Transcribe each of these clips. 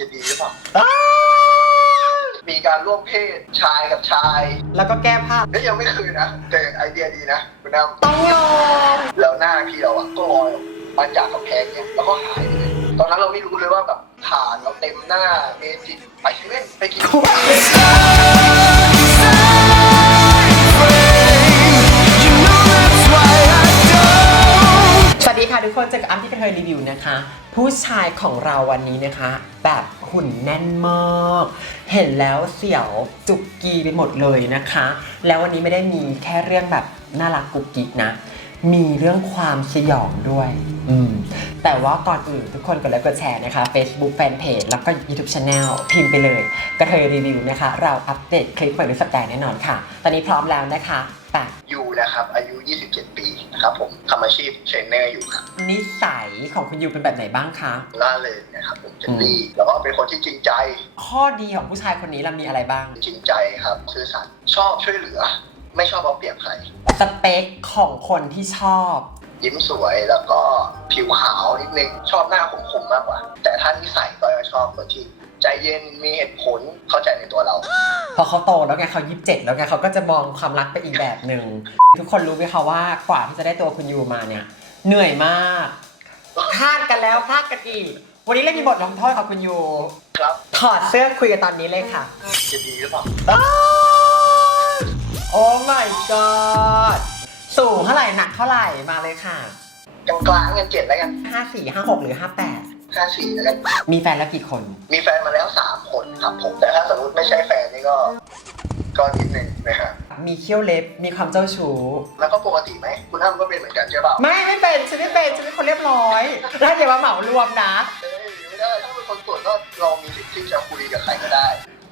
จะดีหรือเปล่ามีการร่วมเพศชายกับชายแล้วก็แก้ผ้าก็ยังไม่เคยนะ แต่ไอเดียดีนะคุณน้ต้องลองำแล้วหน้าพี่เราอะก็ลอยมาจากกำแพงเนี่ยแล้วก็หายไปเลยตอนนั้นเราไม่รู้เลยว่าแบบฐานเราเต็มหน้าเมจิไปเซเว่นไปกิน ทุกคนเจอกับอ้ำที่กระเทยรีวิวนะคะ ผู้ชายของเราวันนี้นะคะ แบบหุ่นแน่นมาก เห็นแล้วเสียวจุกกีไปหมดเลยนะคะ แล้ววันนี้ไม่ได้มีแค่เรื่องแบบน่ารักกุกกิกนะ มีเรื่องความสยองด้วย อืม แต่ว่าก่อนอื่นทุกคนกดไลค์กดแชร์นะคะ Facebook Fanpage แล้วก็ YouTube Channel พิมพ์ไปเลย กระเทยรีวิวนะคะ เราอัปเดตคลิปใหม่ทุกสัปดาห์แน่นอนค่ะ ตอนนี้พร้อมแล้วนะคะไปยูนะครับ อายุ 27 ปี ครับผมทำอาชีพเทรนเนอร์อยู่ครับนิสัยของคุณยูเป็นแบบไหนบ้างคะล่าเริงนะครับผมเจนนี่แล้วก็เป็นคนที่จริงใจ ข้อดีของผู้ชายคนนี้เรามีอะไรบ้าง จริงใจครับซื่อสัตย์ชอบช่วยเหลือ ไม่ชอบเอาเปรียบใครสเปคของคนที่ชอบ ยิ้มสวยแล้วก็ผิวขาวนิดนึงชอบหน้าคมๆมากกว่า แต่ถ้านิสัยก็จะชอบคนที่ ใจเย็นมีเหตุผลเข้าใจในตัวเรา พอเขาโตแล้วไงเขายิบเจ็ดแล้วไงเขาก็จะมองความรักไปอีกแบบหนึ่ง ทุกคนรู้ไหมคะว่ากว่าที่จะได้ตัวคุณยูมาเนี่ย เหนื่อยมากพลาดกันแล้วพลาดกันอีก วันนี้เลยมีบทลงโทษค่ะคุณยู ครับถอดเสื้อคุยกันตอนนี้เลยค่ะ จะดีหรือเปล่าโอ้ my god สูงเท่าไหร่หนักเท่าไหร่มาเลยค่ะกลางกลางๆกันเจ็ดแล้วกัน54 56หรือ58 ห้าสี่แล้วกันมีแฟนแล้วกี่คน มีแฟนมาแล้วสามคนครับผม แต่ถ้าสมมติไม่ใช่แฟนนี่ก็ ก็นิดนึงนะฮะมีเขี้ยวเล็บ มีความเจ้าชู้ แล้วก็ปกติไหม คุณอ้ำก็เป็นเหมือนกันใช่เปล่าไม่ไม่เป็นฉันไม่เป็นฉันเป็นคนเรียบร้อย แล้วอย่ามาเหมารวมนะ เอ้ยไม่ได้ ถ้าเป็นคนตรวจก็เรามีสิทธิ์ที่จะคุยกับใครก็ได้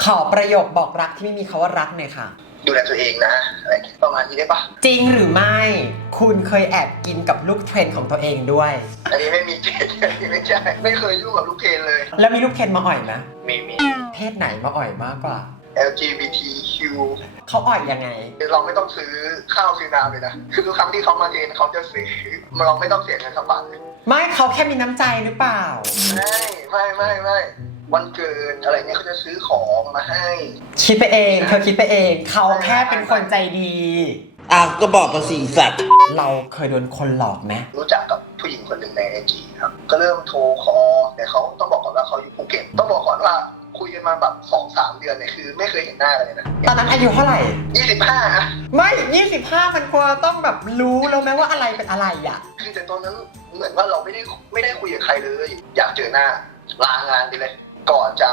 ขอประโยคบอกรักที่ไม่มีคาว่ารักหน่อยค่ะ ดูแลตัวเองนะอะไรอย่างเงี้ยประมาณนี้ได้ปะจริงหรือไม่ คุณเคยแอบกินกับลูกเทรนของตัวเองด้วย อันนี้ไม่มีเกณฑ์อันนี้ไม่ใช่ไม่เคยยุ่งกับลูกเกณฑ์เลย แล้วมีลูกเทรนมาอ่อยไหมมีมี เพศไหนมาอ่อยมากกว่า LGBTQ เขาอ่อยยังไง เราไม่ต้องซื้อข้าวซื้อน้ำเลยนะ คือทุกครั้งที่เขามาเทรนเขาจะซื้อเราไม่ต้องเสียเงินสักบาทเลยไม่เขาแค่มีน้ำใจหรือเปล่า ไม่ไม่ไม่ไม่ วันเกิดอะไรเงี้ยเขาจะซื้อของมาให้ คิดไปเอง เธอคิดไปเอง เขาแค่เป็นคนใจดี อ้าวก็บอกมาสี่สัตว์ เราเคยโดนคนหลอกไหมรู้จักกับผู้หญิงคนหนึ่งในไอจีครับ ก็เริ่มโทรคอลแต่เขาต้องบอกก่อนว่าเขาอยู่ภูเก็ตต้องบอกก่อนว่าคุยกันมาแบบสองสามเดือนเนี่ยคือไม่เคยเห็นหน้ากันเลยนะตอนนั้นอายุเท่าไหร่ยี่สิบห้าอะไม่ยี่สิบห้ามันควรต้องแบบรู้แล้วไหมว่าอะไรเป็นอะไรอะ คือแต่ตอนนั้นเหมือนว่าเราไม่ได้ไม่ได้คุยกับใครเลย อยากเจอหน้าลางานไปเลย ก่อนจะ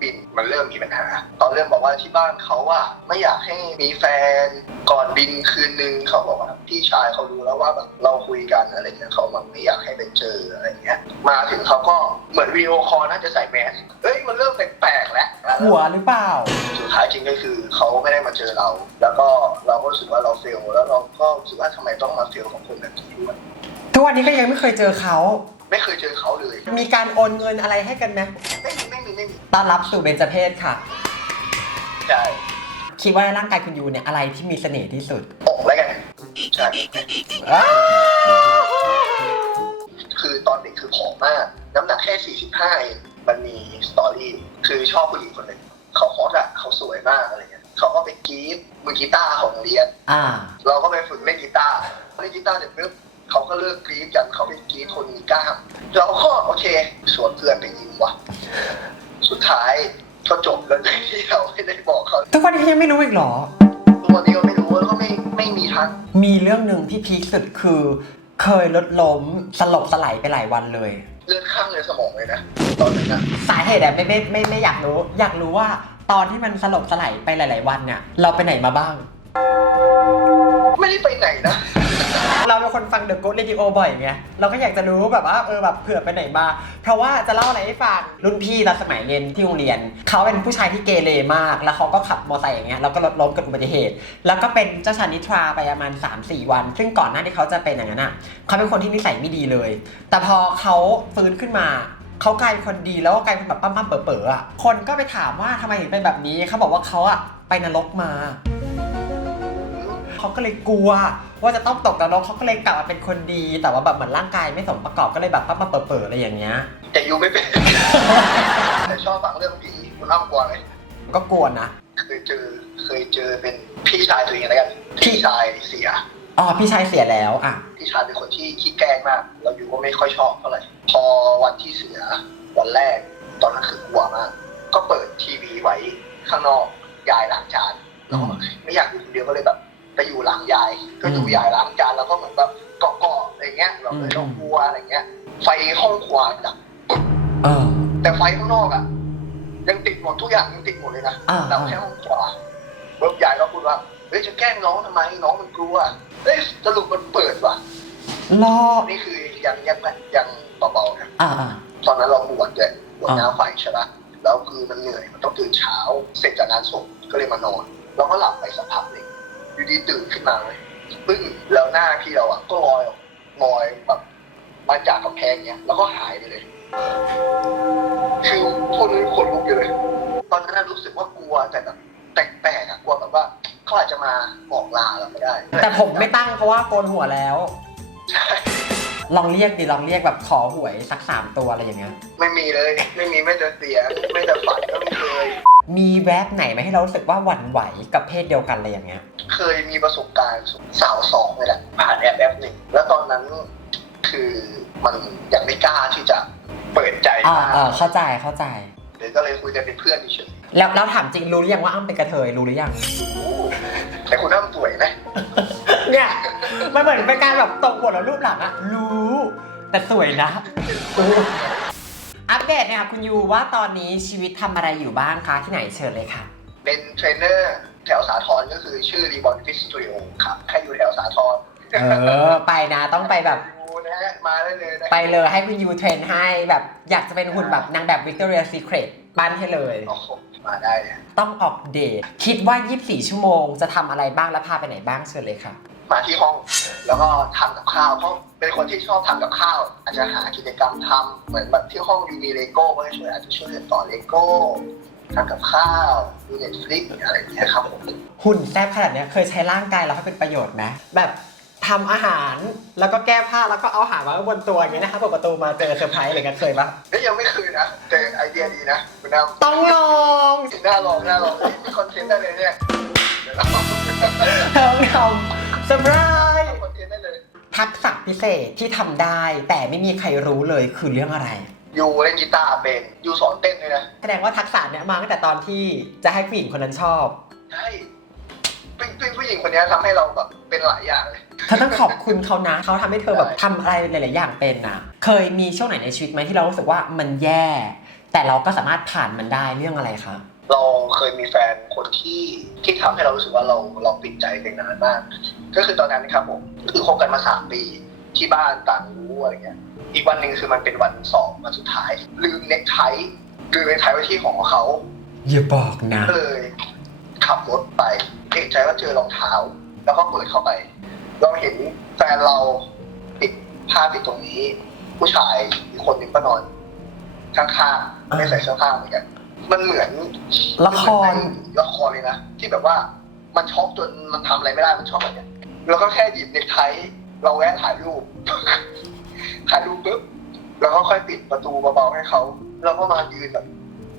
บินมันเริ่มมีปัญหา ตอนเริ่มบอกว่าที่บ้านเขาว่า ไม่อยากให้มีแฟนก่อนบินคืนนึงเขาบอกว่าพี่ชายเขารู้แล้วว่าแบบเราคุยกันอะไรเงี้ยเขาแบบไม่อยากให้ไปเจออะไรเงี้ย มาถึงเขาก็เหมือนวีดีโอคอลน่าจะใส่แมสเอ้ยมันเริ่มแปลกๆแล้วหัวหรือเปล่า สุดท้ายจริงก็คือเขาไม่ได้มาเจอเรา แล้วก็เราก็รู้สึกว่าเราเฟลแล้วเราก็รู้สึกว่าทำไมต้องมาเฟลของคนแบบนี้ด้วยทุกวันนี้ก็ยังไม่เคยเจอเขา ไม่เคยเจอเขาเลย มีการโอนเงินอะไรให้กันไหมไม่มีไม่มีไม่มีต้อนรับสู่เบญจเพศค่ะ ใช่คิดว่าร่างกายคุณยูเนี่ยอะไรที่มีเสน่ห์ที่สุดอกแล้วกันใช่คือตอนเด็กคือผอมมาก น้ำหนักแค่45เองมันมีสตอรี่คือชอบผู้หญิงคนหนึ่งเขาฮอตอะเขาสวยมากอะไรเงี้ยเขาก็ไปกรีดมือกีตาร์ของโรงเรียน อ่า เราก็ไปฝึกเล่นกีตาร์เล่นกีตาร์เสร็จปุ๊บ เขาก็เลิกกรีดกันเขาไปกรีดคนมีกล้ามเราก็โอเคชวนเพื่อนไปยิมว่ะ สุดท้ายก็จบแล้วที่เราไม่ได้บอกเขาทุกวันนี้ยังไม่รู้อีกเหรอทุกวันนี้ก็ไม่รู้แล้วก็ไม่ไม่มีทางมีเรื่องหนึ่งที่พีคสุดคือ เคยรถล้มสลบสลายไปหลายวันเลย เลือดข้างในสมองเลยนะตอนนั้นนะสาเหตุอะไม่ไม่ไม่ไม่อยากรู้ อยากรู้ว่าตอนที่มันสลบสลายไปหลาย ๆ วันเนี่ยเราไปไหนมาบ้าง ไม่ได้ไปไหนนะ เราเป็นคนฟัง The Ghost Radio บ่อยไงเราก็อยากจะรู้แบบว่าเออแบบเผื่อไปไหนมา เพราะว่าจะเล่าอะไรให้ฟังรุ่นพี่ตอนสมัยเรียนที่โรงเรียน เขาเป็นผู้ชายที่เกเรมาก แล้วเขาก็ขับมอเตอร์ไซค์อย่างเงี้ยแล้วก็รถล้มเกิดอุบัติเหตุ แล้วก็เป็นเจ้าชายนิทราไปประมาณ3-4 วัน ซึ่งก่อนหน้าที่เขาจะเป็นอย่างนั้นอะเขาเป็นคนที่นิสัยไม่ดีเลย แต่พอเขาฟื้นขึ้นมาเขากลายเป็นคนดีแล้วก็กลายเป็นแบบปั้มๆเป๋อๆอะคนก็ไปถามว่าทำไมถึงเป็นแบบนี้เขาบอกว่าเขาอะไปนรกมา เขาก็เลยกลัว ว่าจะต้องตกนรกเขาก็เลยกลับมาเป็นคนดี แต่ว่าแบบเหมือนร่างกายไม่สมประกอบก็เลยแบบปั๊บมาเปิดๆอะไรอย่างเงี้ย แต่ยูไม่เป็น แต่ชฟังเรื่องผีคุณอ้ำกลัวไหมก็กลัวนะเคยเจอเคยเจอเป็นพี่ชายตัวเองอะไรกันพี่ชายเสียอ๋อพี่ชายเสียแล้วอะพี่ชายเป็นคนที่ขี้แกล้งมากเราอยู่ก็ไม่ค่อยชอบเท่าไหร่พอวันที่เสียวันแรก ตอนนั้นคือกลัวมากก็เปิดทีวีไว้ข้างนอกยายล้างจานแล้วก็ไม่อยากอยู่คนเดียวก็เลยแบบ ไปอยู่หลังยาย ก็ดูยายล้างจานแล้วก็เหมือนแบบเกาะๆอะไรเงี้ยแบบเลยต้องกลัวอะไรเงี้ย ไฟห้องครัวดับเออ แต่ไฟข้างนอกอะ ยังติดหมดทุกอย่างยังติดหมดเลยนะอ่า ดับแค่ห้องครัวเว็บยายก็พูดว่าเฮ้ยจะแกล้งน้องทำไมน้องมันกลัวเฮ้ยสรุปมันเปิดว่ะรอนี่คือยังยังยังเบาๆนะ อ่าอ่า ตอนนั้นเราบวชด้วยบวชอ่าหน้าไฟใช่ปะแล้วคือมันเหนื่อยมันต้องตื่นเช้า เสร็จจากงานศพก็เลยมานอนแล้วก็หลับไปสักพักหนึ่ง อยู่ดีตื่นขึ้นมาเลยปึ้งแล้วหน้าพี่เราอะก็ลอยออกลอยแบบมาจากกำแพงเนี้ยแล้วก็หายไปเลยคือพูดเลยขนลุกอยู่เลย ตอนนั้นนะรู้สึกว่ากลัวแต่แบบแปลกๆอะกลัวแบบว่าเขาอาจจะมาบอกลาเราไม่ได้ แต่ผมไม่ตั้งเพราะว่าโกนหัวแล้วใช่ลองเรียกดิลองเรียกแบบขอหวยสักสามตัวอะไรอย่างเงี้ย ไม่มีเลย ไม่มีไม่แต่เสียงไม่แต่ฝันก็ไม่เคยมีแวบไหนไหมให้เรารู้สึกว่าหวั่นไหวกับเพศเดียวกันอะไรอย่างเงี้ย เคยมีประสบการณ์สาวสองเลยแหละผ่านแอปแอปหนึ่งแล้วตอนนั้นคือมันยังไม่กล้าที่จะเปิดใจอ่ามากอ่าเข้าใจเข้าใจ เลยก็เลยคุยกันเป็นเพื่อนเฉยแล้วแล้วถามจริงรู้หรือยังว่าอ้ำเป็นกระเทยรู้หรือยัง ๆแต่คุณน้ำสวยนะเนี่ยมันเหมือนเป็นการแบบตกบทแล้วรูปหลังอะรู้ แต่สวยนะอัปเดตเนี่ยค่ะคุณยูว่าตอนนี้ชีวิตทำอะไรอยู่บ้างคะที่ไหนเชิญเลยค่ะ เป็นเทรนเนอร์แถวสาทรก็คือชื่อรีบอนฟิสสตูดิโอครับใครอยู่แถวสาทรเออ ไปนะต้องไปแบบ ดูนะฮะมาได้เลยนะไปเลยให้คุณยูเทรนให้แบบอยากจะเป็นหุ่นแบบนางแบบ Victoria Secret ปั้นให้เลย โอ้โหมาได้เนี่ยต้องออกเดท คิดว่า 24 ชั่วโมงจะทำอะไรบ้างและพาไปไหนบ้างเชิญเลยค่ะ มาที่ห้อง แล้วก็ทำกับข้าวเพราะเป็นคนที่ชอบทำกับข้าว อาจจะหากิจกรรมทำเหมือนแบบที่ห้องยูมีเลโก้ก็จะช่วยอาจจะช่วยเรียนต่อเลโก้ ทำกับข้าวดูเน็ตฟลิกอะไรอย่างเงี้ยครับผมหุ่นแซ่บขนาดเนี้ยเคยใช้ร่างกายเราให้เป็นประโยชน์ไหมแบบทำอาหารแล้วก็แก้ผ้าแล้วก็เอาอาหารมาไว้บนตัวอย่างนี้นะคะเปิดประตูมาเจอเซอร์ไพรส์อะไรเงี้ยเคยปะเฮ้ยยังไม่เคยนะ แต่ไอเดียดีนะคุณน้ต้องลองำน่าลองน่าลองเฮ้ยมีคอนเทนต์ได้เลยเนี่ยเดี๋ยวเราทต้องทำเซอร์ไพรส์ำคอนเทนต์ได้เลย ทักษะพิเศษที่ทำได้ แต่ไม่มีใครรู้เลยคือเรื่องอะไร ยูเล่นกีตาร์เป็นยูสอนเต้นด้วยนะแสดงว่าทักษะเนี้ยมาตั้งแต่ตอนที่จะให้ผู้หญิงคนนั้นชอบ ใช่ผู้ผู้ผู้หญิงคนนี้ทำให้เราแบบเป็นหลายอย่างเลยเธอต้องขอบคุณเขานะ เขาทำให้เธอแบบทำอะไรหลาย ๆ อย่างเป็นนะเคยมีช่วงไหนในชีวิตไหมที่เรารู้สึกว่ามันแย่ แต่เราก็สามารถผ่านมันได้เรื่องอะไรคะเราเคยมีแฟนคนที่ที่ทำให้เรารู้สึกว่าเราเราปิดใจไปนานมาก ก็คือตอนนั้นนะครับผมคือคบกันมาสามปีที่บ้านต่างรู้อะไรเงี้ย อีกวันหนึ่งคือมันเป็นวันสอบวันสุดท้าย ลืมเน็กไทลืมเน็กไทไว้ที่ของเขาอย่าบอกนะก็เลยขับรถไปเอกใจว่าเจอรองเท้า แล้วก็เปิดเข้าไป เราเห็นแฟนเราปิดผ้าปิดตรงนี้ ผู้ชายอีกคนหนึ่งก็นอนข้างๆไม่ใส่เสื้อผ้าเหมือนกันมันเหมือนละครละครเลยนะที่แบบว่ามันช็อกจนมันทำอะไรไม่ได้มันช็อกแบบเนี้ยแล้วก็แค่หยิบเน็กไทเราแวะถ่ายรูป ถ่ายรูปปุ๊บแล้วก็ค่อยปิดประตูเบาๆให้เขาแล้วก็มายืนแบบ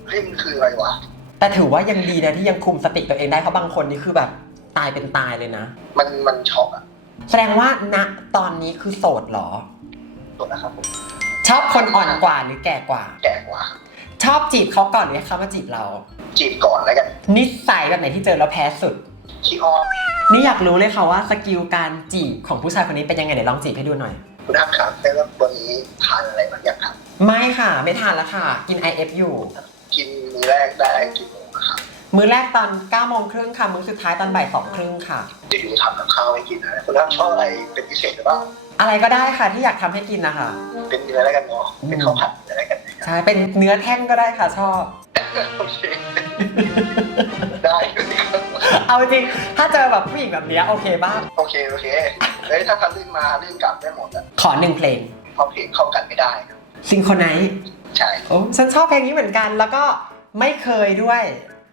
เฮ้ยมันคืออะไรวะแต่ถือว่ายังดีนะที่ยังคุมสติตัวเองได้เพราะบางคนนี่คือแบบตายเป็นตายเลยนะ มันมันช็อกอะแสดงว่าณตอนนี้คือโสดเหรอตัวนะครับผมชอบคนอ่อนกว่าหรือแก่กว่า แก่กว่า ชอบจีบเขาก่อนหรือให้เขามาจีบเรา จีบก่อนแล้วกัน นิสัยแบบไหนที่เจอแล้วแพ้สุดขี้อ้อนนี่อยากรู้เลยค่ะว่าสกิลการจีบของผู้ชายคนนี้เป็นยังไงเดี๋ยวลองจีบให้ดูหน่อย คุณอ้ำครับแต่ว่าวันนี้ทานอะไรบางอย่างครับ ไม่ค่ะ ไม่ทานแล้วค่ะ กิน IF อยู่ กินมื้อแรกได้กี่โมงครับมื้อแรกตอน9โมงครึ่งค่ะ มื้อสุดท้ายตอนบ่ายสองครึ่งค่ะ เดี๋ยวยูทำกับข้าวให้กินนะคุณอ้ำชอบอะไรเป็นพิเศษหรือเปล่าอะไรก็ได้ค่ะที่อยากทำให้กินนะคะเป็นเนื้ออะไรกันเนาะเป็นข้าวผัดอะไรกันนะครับใช่เป็นเนื้อแท่งก็ได้ค่ะชอบ โอเคได้ เลยครับเอาจริง ถ้าเจอแบบผู้หญิงแบบเนี้ยโอเคบ้างโอเคโอเคเฮ้ยถ้าทันลื่นมาลื่นกลับได้หมดอะขอหนึ่งเพลงเพราะเพลงเข้ากันไม่ได้ครับซิงโครไนท์ใช่ โอ้ฉันชอบเพลงนี้เหมือนกัน แล้วก็ไม่เคยด้วย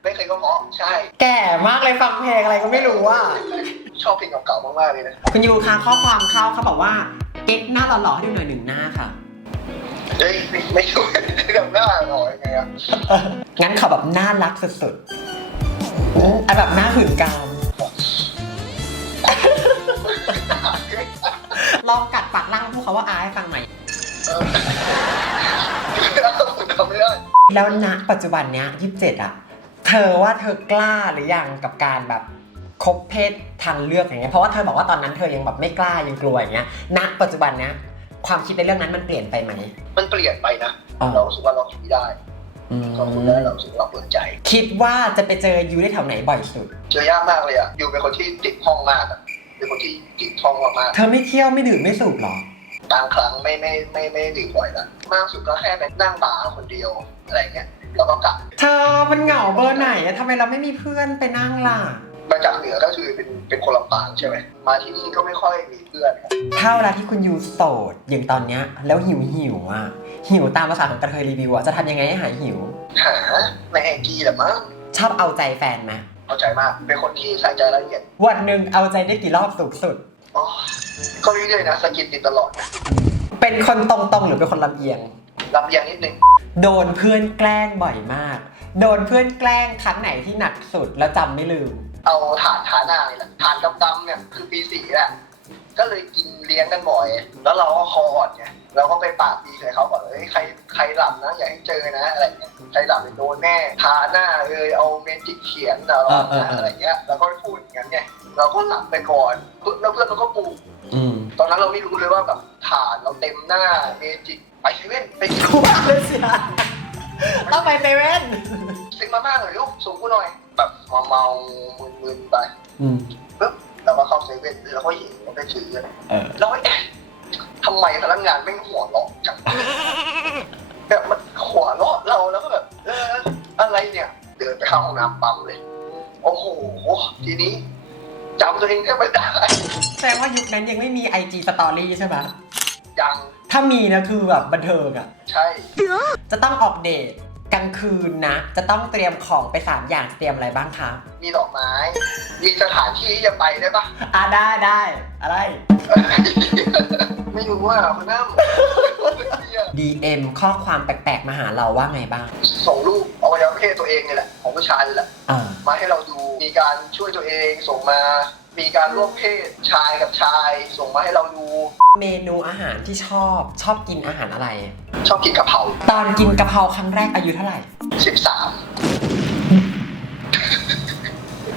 ไม่เคยก็เพราะใช่ แก่มากเลยฟังเพลงอะไรก็ไม่รู้ว่าชอบเพลงเก่าๆมากๆเลยนะคุณยูคะข้อความเข้าเขาบอกว่าเก๊กหน้าหล่อๆให้ดูหน่อยหนึ่งหน้าค่ะ เฮ้ยไม่ช่วยกับหน้าหรอยังไงอะงั้นขอแบบน่ารักสุดๆ อืมอันแบบหน้าหื่นกาม ลองกัดปากล่างพูดเขาว่าอาให้ฟังใหม่ ทำไม่ได้ แล้วณปัจจุบันเนี้ยยี่สิบเจ็ดอะเธอว่าเธอกล้าหรือยังกับการแบบคบเพศทางเลือกอย่างเงี้ยเพราะว่าเธอบอกว่าตอนนั้นเธอยังแบบไม่กล้ายังกลัวอย่างเงี้ยณปัจจุบันเนี้ยความคิดในเรื่องนั้นมันเปลี่ยนไปไหม มันเปลี่ยนไปนะอ่าเรารู้สึกว่าเราคุยได้ อืเราคุยได้เรารู้สึกว่าเราเปิดใจ คิดว่าจะไปเจอยูได้แถวไหนบ่อยสุด เจอยากมากเลยอะอยู่เป็นคนที่ติดห้องมากอะเป็นคนที่ติดห้องมากเธอไม่เที่ยวไม่ดื่มไม่สูบหรอๆบางครั้งไม่ไม่ไม่ไม่ดื่มบ่อยละมากสุดก็แค่ไปนั่งบาร์คนเดียวอะไรเงี้ยแล้วก็กลับ เธอมันเหงาเบอร์ไหนอะทำไมเราไม่มีเพื่อนไปนั่งล่ะ มาจากเหนือก็คือเป็นเป็นคนลำปางใช่ไหมมาที่นี่ก็ไม่ค่อยมีเพื่อนครับถ้าเวลาที่คุณยูโสดอย่างตอนเนี้ยแล้วหิวหิวๆอะหิวตามภาษาของกระเทยรีวิวอะจะทำยังไงให้หายหิว หาในไอจีแหละมั้งชอบเอาใจแฟนไหมเข้าใจมาก เป็นคนที่ใส่ใจรายละเอียดวันหนึ่งเอาใจได้กี่รอบสูงสุด อ๋อก็เรื่อยๆนะสกินติดตลอดนะเป็นคนตรงๆหรือเป็นคนลำเอียงลำเอียงนิดนึงโดนเพื่อนแกล้งบ่อยมาก โดนเพื่อนแกล้งครั้งไหนที่หนักสุดแล้วจำไม่ลืม เอาฐานฐานหน้านี่แหละฐานดำๆเนี่ยคือปีสี่แหละก็เลยกินเลี้ยงกันบ่อย แล้วเราก็คออ่อนไงเราก็ไปปากดีใส่เขาก่อนเฮ้ยใครใครหลับนะอย่าให้เจอนะอะไรเงี้ยใครหลับเนี่ยโดนแน่ทาหน้าเลยเอาเมจิกเขียนเราเออเออเออออะไรเงี้ยเราก็พูดอย่างนั้นไงเราก็หลับไปก่อนปุ๊บแล้วเพื่อนเราก็ปลุกอืมตอนนั้นเราไม่รู้เลยว่าแบบฐานเราเต็มหน้าเมจิกไปเซเว่นไปกินกูว่าเลยเสียต้องไปเซเว่นซื้อมาม่าหน่อยลูกส่งกูหน่อย แบบเมาๆมึนๆไปอืมปุ๊บเราก็เข้าเซเว่นแล้วก็หิวก็ไปซื้อเออแล้วเอ๊ะทำไมพนักงานไม่หัวเราะจังแบบมันหัวเราะเราแล้วก็แบบเอออะไรเนี่ย เดินไปเข้าห้องน้ำปั๊มเลย โอ้โหทีนี้จำตัวเองแทบไม่ได้แสดงว่ายุคนั้นยังไม่มี IG Story ใช่ไหมยังถ้ามีนะคือแบบบันเทิงอะ ใช่ จะต้องออกเดท กลางคืนนะ จะต้องเตรียมของไป 3 อย่างเตรียมอะไรบ้างคะมีดอกไม้ มีสถานที่ที่จะไปได้ปะอ่าได้ได้อะไร ไม่รู้ว่าคุณน้ำ DM ข้อความแปลกๆ มาหาเราว่าไงบ้างส่งรูปอวัยวะเพศตัวเองนี่แหละของผู้ชายนี่แหละ อ่ามาให้เราดูมีการช่วยตัวเองส่งมา มีการร่วมเพศชายกับชาย ส่งมาให้เราดู เมนูอาหารที่ชอบชอบกินอาหารอะไร ชอบกินกะเพราตอนกินกะเพราครั้งแรกอายุเท่าไหร่สิบสาม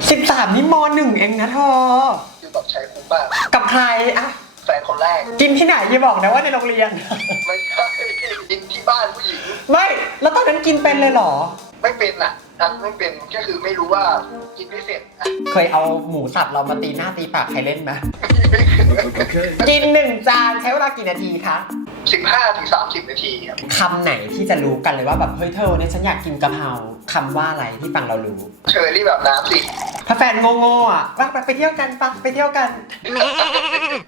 13 นี่มหนึ่งเองนะเธอคือแบบใช้คุ้มมากกับใครอะแฟนคนแรก กินที่ไหนอย่าบอกนะว่าในโรงเรียน ไม่ใช่กินที่บ้านผู้หญิง ไม่ แล้วตอนนั้นกินเป็นเลยเหรอ ไม่เป็นอะ อะไม่เป็นก็คือไม่รู้ว่ากินไม่เสร็จอะเคยเอาหมูสับเรามาตีหน้าตีปากใครเล่นไหมไม่เคยกินหนึ่งจานใช้เวลากี่นาทีคะสิบห้าถึงสามสิบนาทีครับคำไหนที่จะรู้กันเลยว่าแบบเฮ้ยเธอเนี่ยฉันอยากกินกะเพราคำว่าอะไรที่ฟังเรารู้ เชอรี่แบบน้ำสิ ถ้าแฟนโง่ๆอะว่าไปเที่ยวกันปะไปเที่ยวกัน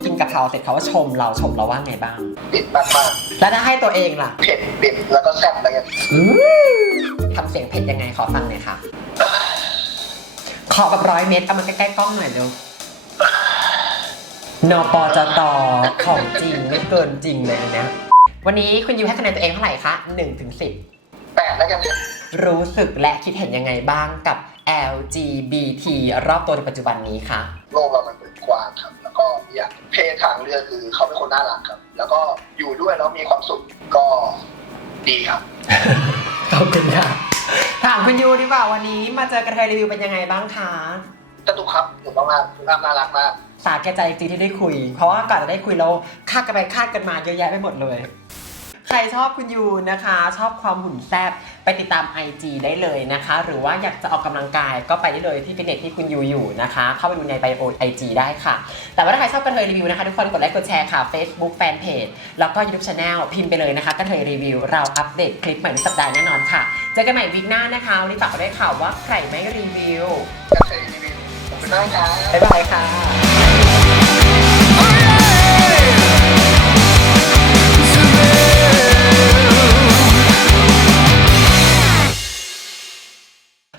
กินกะเพราเสร็จเขาว่าชมเราชมเราว่าไงบ้างเด็ดมากมากแล้วถ้าให้ตัวเองล่ะ ๆเผ็ดเด็ดแล้วก็แซ่บอะไรเงี้ย อื้อ ขอฟังหน่อยค่ะ ขอแบบร้อยเมตรเอามาใกล้ๆกล้องหน่อยเร็วนปจตของจริงไม่เกินจริงเลยนะวันนี้คุณยูให้คะแนนตัวเองเท่าไหร่คะ1ถึง10แปดแล้วกันเนี่ยรู้สึกและคิดเห็นยังไงบ้างกับ LGBT รอบตัวในปัจจุบันนี้คะโลกเรามันเปิดกว้างครับ แล้วก็อย่างเพศทางเลือกคือเขาเป็นคนน่ารักครับ แล้วก็อยู่ด้วยแล้วมีความสุขก็ดีครับ ขอบคุณค่ะ ถามคุณยูดีกว่าวันนี้มาเจอกระเทยรีวิวเป็นยังไงบ้างคะสนุกครับหนุกมากๆคุณน้ำน่ารักมากสาแก่ใจจริงที่ได้คุย เพราะว่าก่อนจะได้คุยเราคาดกันไปคาดกันมาเยอะแยะไปหมดเลย ใครชอบคุณยูนะคะ ชอบความหุ่นแซบไปติดตาม IG ได้เลยนะคะ หรือว่าอยากจะออกกำลังกายก็ไปได้เลยที่ฟิตเนสที่คุณยูอยู่นะคะ เข้าไปดูในไบโอ IG ได้ค่ะ แต่ว่าถ้าใครชอบกระเทยรีวิวนะคะ ทุกคนกดไลค์กดแชร์ค่ะ Facebook Fanpage แล้วก็ YouTube Channel พิมพ์ไปเลยนะคะกระเทยรีวิว เราอัปเดตคลิปใหม่ทุกสัปดาห์แน่นอนค่ะ เจอกันใหม่วีคหน้านะคะวันนี้ฝากไว้ด้วยค่ะว่าใครไม่รีวิวกระเทยรีวิวขอบคุณมากครับบ๊ายบายค่ะ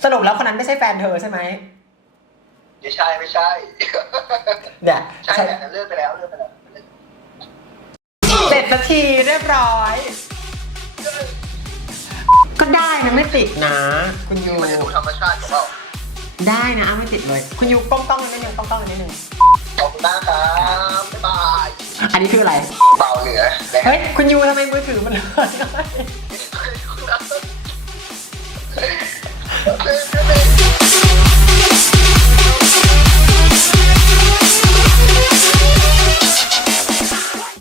สรุปแล้วคนนั้นไม่ใช่แฟนเธอใช่ไหมไม่ใช่ไม่ใช่ เนี่ยใช่แหละเลิกไปแล้วเลิกไปแล้วเจ็ดนาทีเรียบร้อย ก็ได้นะไม่ติดนะ คุณยูมันจะดูธรรมชาติของเราได้นะไม่ติดเลย คุณยูป้องต้องนิดนึงป้องต้องนิดนึงขอบคุณมากครับบ๊ายายอันนี้คืออะไรเบาเหนือเฮ้ยคุณยูทำไมมือถือมันเลย Parabéns,